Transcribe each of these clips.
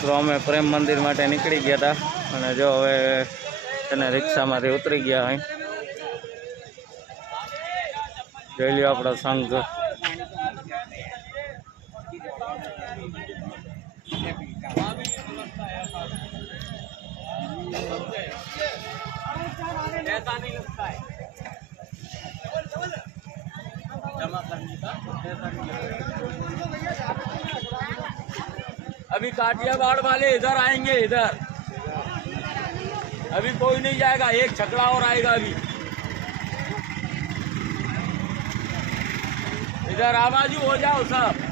મિત્રો, અમે પ્રેમ મંદિર માટે નીકળી ગયા હતા અને જો હવે એને રિક્ષામાંથી ઉતરી ગયા અહીં. જોઈ લ્યો આપણો સંઘ. अभी काटियावाड़ वाले इधर आएंगे इधर अभी कोई नहीं जाएगा एक छकड़ा और आएगा अभी इधर आवाजू हो जाओ सब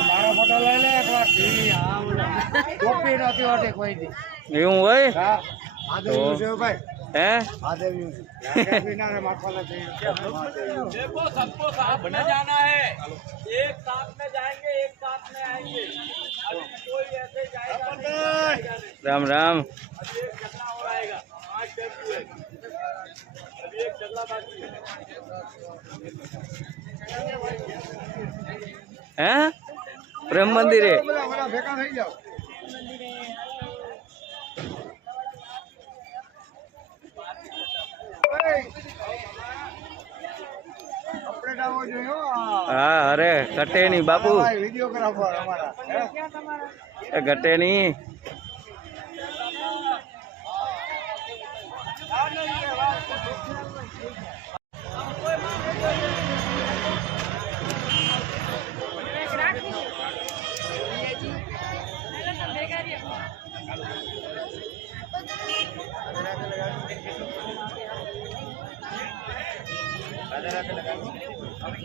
મારો ફોટો લઈ લે એકવાર કોપી નથી હોતી કોઈ દી એવું હોય હા મહાદેવનું છે ભાઈ देखो सबको साथ में जाना है? एक साथ में जाएँगे एक साथ में आएँगे अभी कोई ऐसे जाएगा राम राम। अभी एक हो? है प्रेम मंदिर है। હો અરે ઘટે નહીં બાપુ ભાઈ વિડીયોગ્રાફર અમારા હે? એ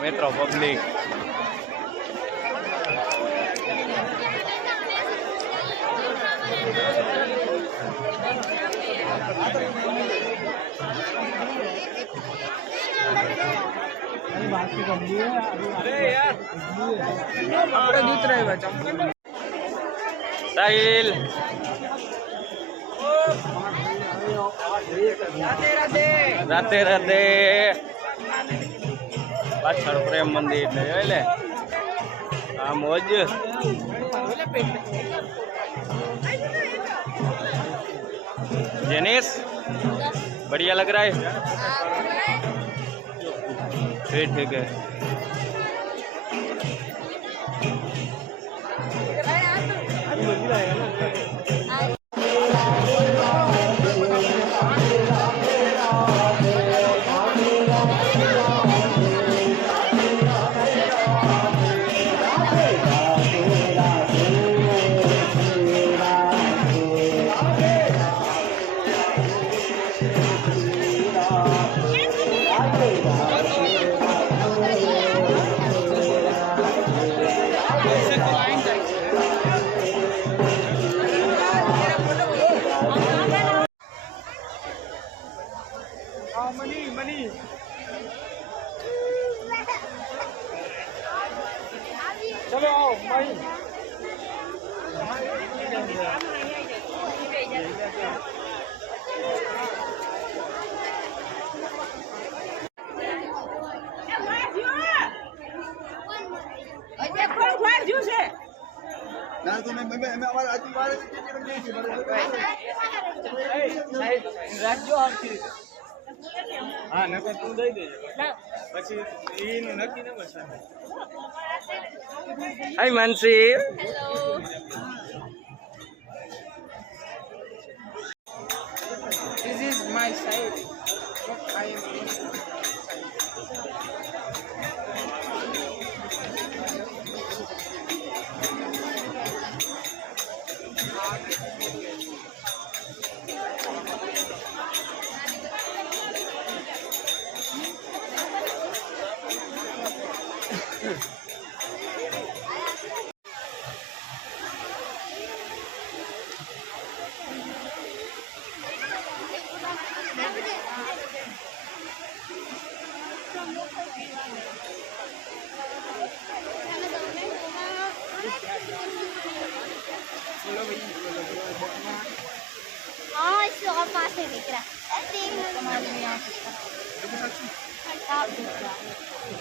મિત્રો પબ્લિક. સાહિલ. રાતે રાતે રાતે રાતે. પાછળ પ્રેમ મંદિર ને જોઈ લે આ મોજ जेनिस बढ़िया लग रहा है ठीक ठीक है મની ચલો આવો મની ના તો મેં મેં અમારા આજુ મારે હા નકર તું દઈ દેજો. પછી એનું નક્કી ન બસ Hi, Mansi. Hello.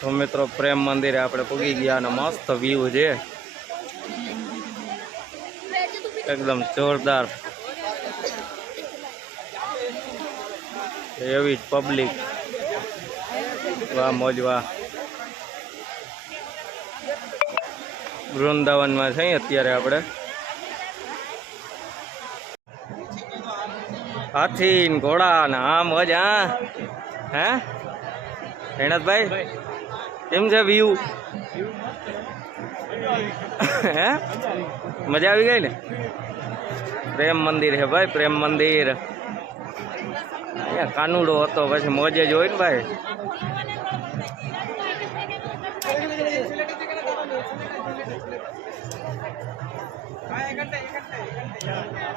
તો મિત્રો, પ્રેમ મંદિરે આપણે પૂગી ગયા અને મસ્ત વ્યૂ છે. એકદમ જોરદાર. એવી જ પબ્લિક વાહ, મોજ, વાહ. વૃંદાવનમાં છે અત્યારે આપણે. હાથી ઘોડા ને આ મજા હા? હેણતભાઈ? કેમ છે વ્યૂ હે? મજા આવી ગઈ ને? પ્રેમ મંદિર છે ભાઈ, પ્રેમ મંદિર. અહીંયા કાનુડો હતો, પછી મોજે જ હોય ને ભાઈ.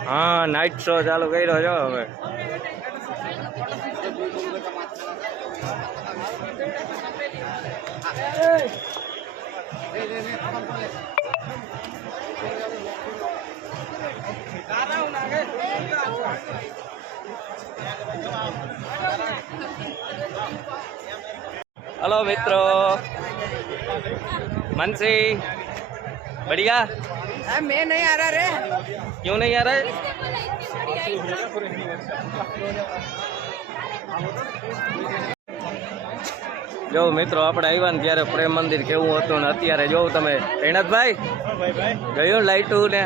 હા નાઇટ શો ચાલુ કર્યો છો હવે. हेलो मित्रों मनसी बढ़िया मैं नहीं आ रहा रे क्यों नहीं आ रहे જો મિત્રો આપણે આવ્યા ને ત્યારે પ્રેમ મંદિર કેવું હતું ને અત્યારે જોવું તમે રેણતભાઈ ગયું લાઈટું ને?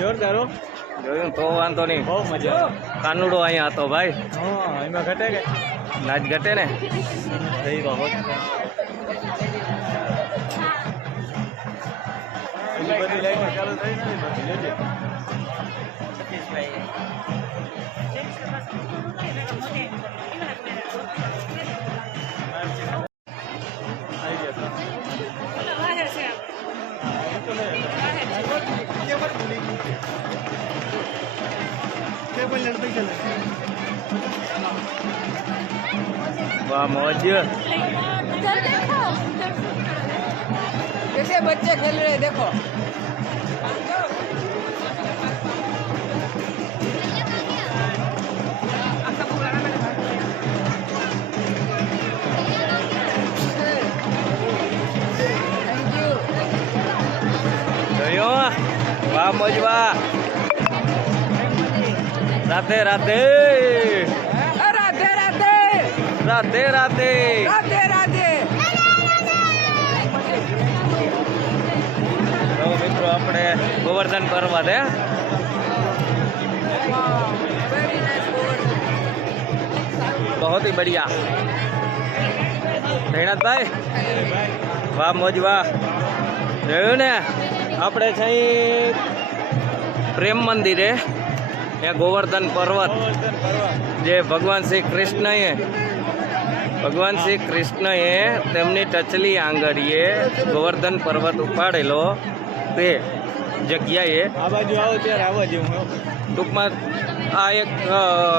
જોરદાર જોયું તો વાંધો નહીં. બહુ મજા કાનુડો અહીંયા હતો ભાઈ. એમાં ઘટે કે? નાચ ઘટે ને? સહી બાબત બધી લાઈનો ચાલુ થઈ નથી જે પણ ભૂલી ગયું છે તે પણ લડતી ચાલે વાહ મોજ જૈસે બચ્ચે ખેલ રહે દેખો વાહ મોજ વાહ રાધે રાધે राधे राधे રાધે રાધે राधे राधे તો મિત્રો આપણે ગોવર્ધન પર્વત હે वेरी नाइस बहुत ही बढ़िया જયનાથભાઈ વાહ મોજ વાહ જોયું ને આપણે છે પ્રેમ મંદિરે ત્યાં ગોવર્ધન પર્વત જે ભગવાન શ્રી કૃષ્ણએ ભગવાન શ્રી કૃષ્ણએ તેમની ટચલી આંગળીએ ગોવર્ધન પર્વત ઉપાડેલો. તે જગ્યાએ. ટૂંકમાં આ એક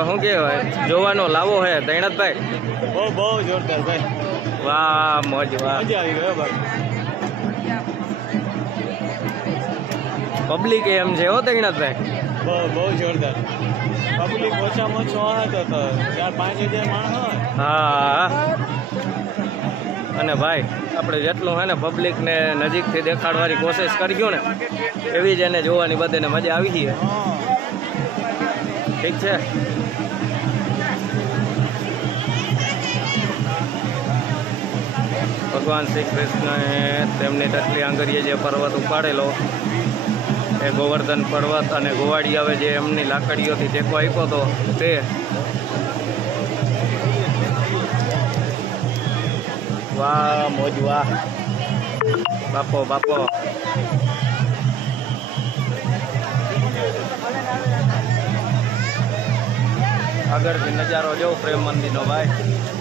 શું કહેવાય જોવાનો લાવો હે દૈણતભાઈ. બહુ બહુ જોરદાર ભાઈ. વાહ મોજ વાહ. મજા આવી ગયો પબ્લિક એમ છે હો દૈણતભાઈ બહુ બહુ જોરદાર. પબ્લિક ઓછામાં ઓછો હતો તો ચાર પાંચ હજાર માણસ હા. અને ભાઈ આપણે જેટલું હોય ને પબ્લિકને નજીકથી દેખાડવાની કોશિશ કર્યું ને એવી જ એને જોવાની બધાને મજા આવી ગઈ ઠીક છે? ભગવાન શ્રી કૃષ્ણએ તેમની તકલી આંગળીએ જે પર્વત ઉપાડેલો એ ગોવર્ધન પર્વત અને ગોવાડી આવે જે એમની લાકડીઓથી ટેકો આપ્યો હતો તે વાહ, મોજ વાહ. બાપો બાપો. આગળથી નજારો જો પ્રેમ મંદિરનો ભાઈ.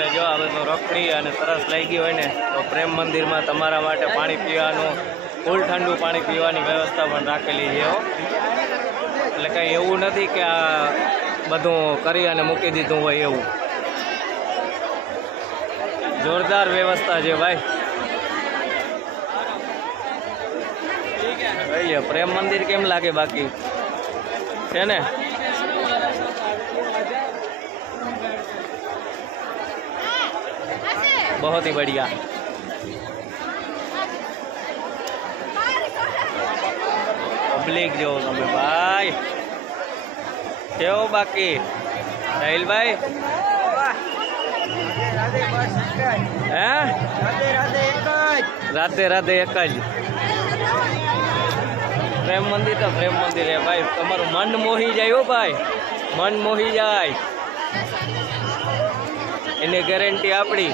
તમને જો આ બધું રખડી અને સરસ લાગી હોય ને, તો પ્રેમ મંદિરમાં તમારા માટે પાણી પીવાનું, ફૂલ ઠંડુ પાણી પીવાની વ્યવસ્થા પણ રાખેલી છે એટલે કંઈ એવું નથી કે આ બધું કરી અને મૂકી દીધું હોય એવું. જોરદાર વ્યવસ્થા છે ભાઈ. પ્રેમ મંદિર કેમ લાગે બાકી? છે ને? बहुत ही बढ़िया પબ્લિક જેવો તમે ભાઈ કેવો બાકી સાહિલભાઈ હે રાધે રાધે એક જ પ્રેમ મંદિર તો પ્રેમ મંદિર હે ભાઈ તમારું મન મોહી જાય હો ભાઈ મન મોહી જાય એની ગેરંટી આપણી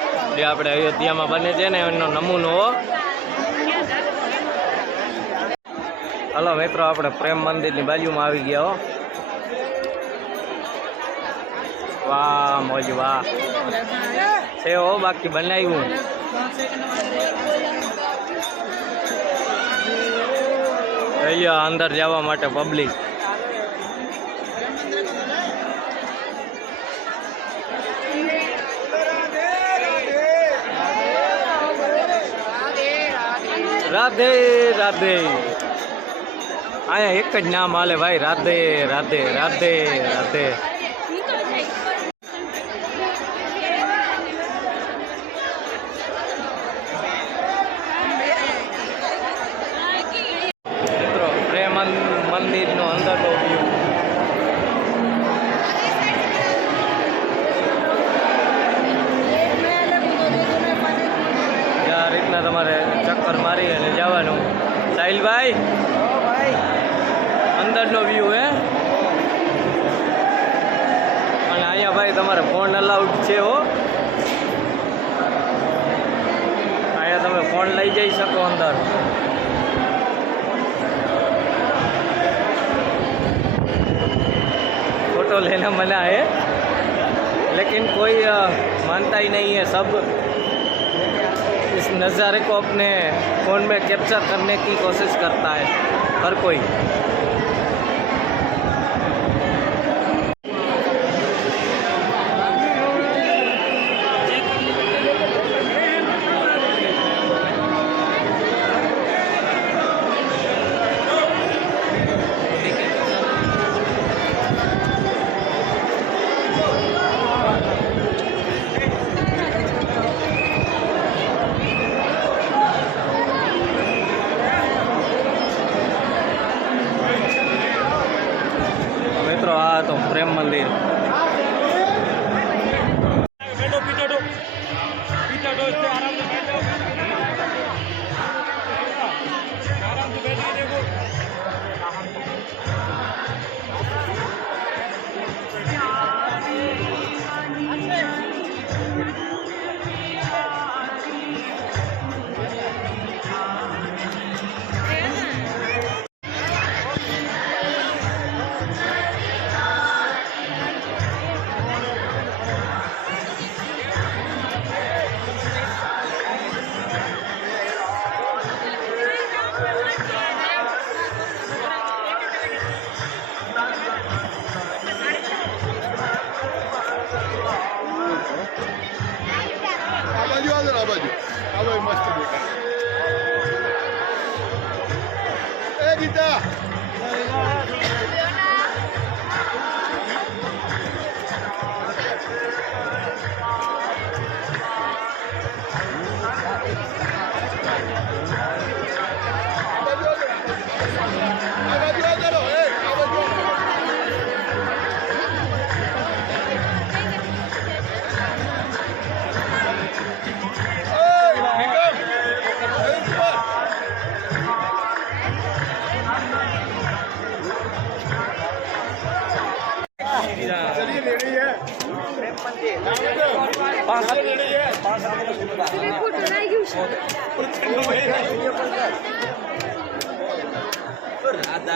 જે આપણે અયોધ્યામાં બને છે ને એનો નમૂનો હલો મિત્રો, આપણે પ્રેમ મંદિરની બાજુમાં આવી ગયા હો. વાહ, મોજ, વાહ. છે હો, બાકી બનાવ્યું. અહીંયા અંદર જવા માટે પબ્લિક રાધે રાધે. અહીંયા એક જ નામ હાલે ભાઈ રાધે રાધે રાધે રાધે. અંદરનો વ્યૂ હે અને અહીંયા ભાઈ તમારે ફોન અલાઉડ છે હો અહીંયા તમે ફોન લઈ જઈ શકો અંદર फोटो लेना मना है लेकिन कोई अ, मानता ही नहीं है सब इस नज़ारे को अपने फ़ोन में कैप्चर करने की कोशिश करता है हर कोई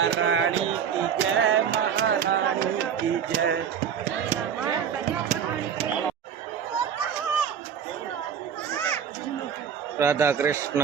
મહારાણી કી જય મહારાણી કી જય રાધા કૃષ્ણ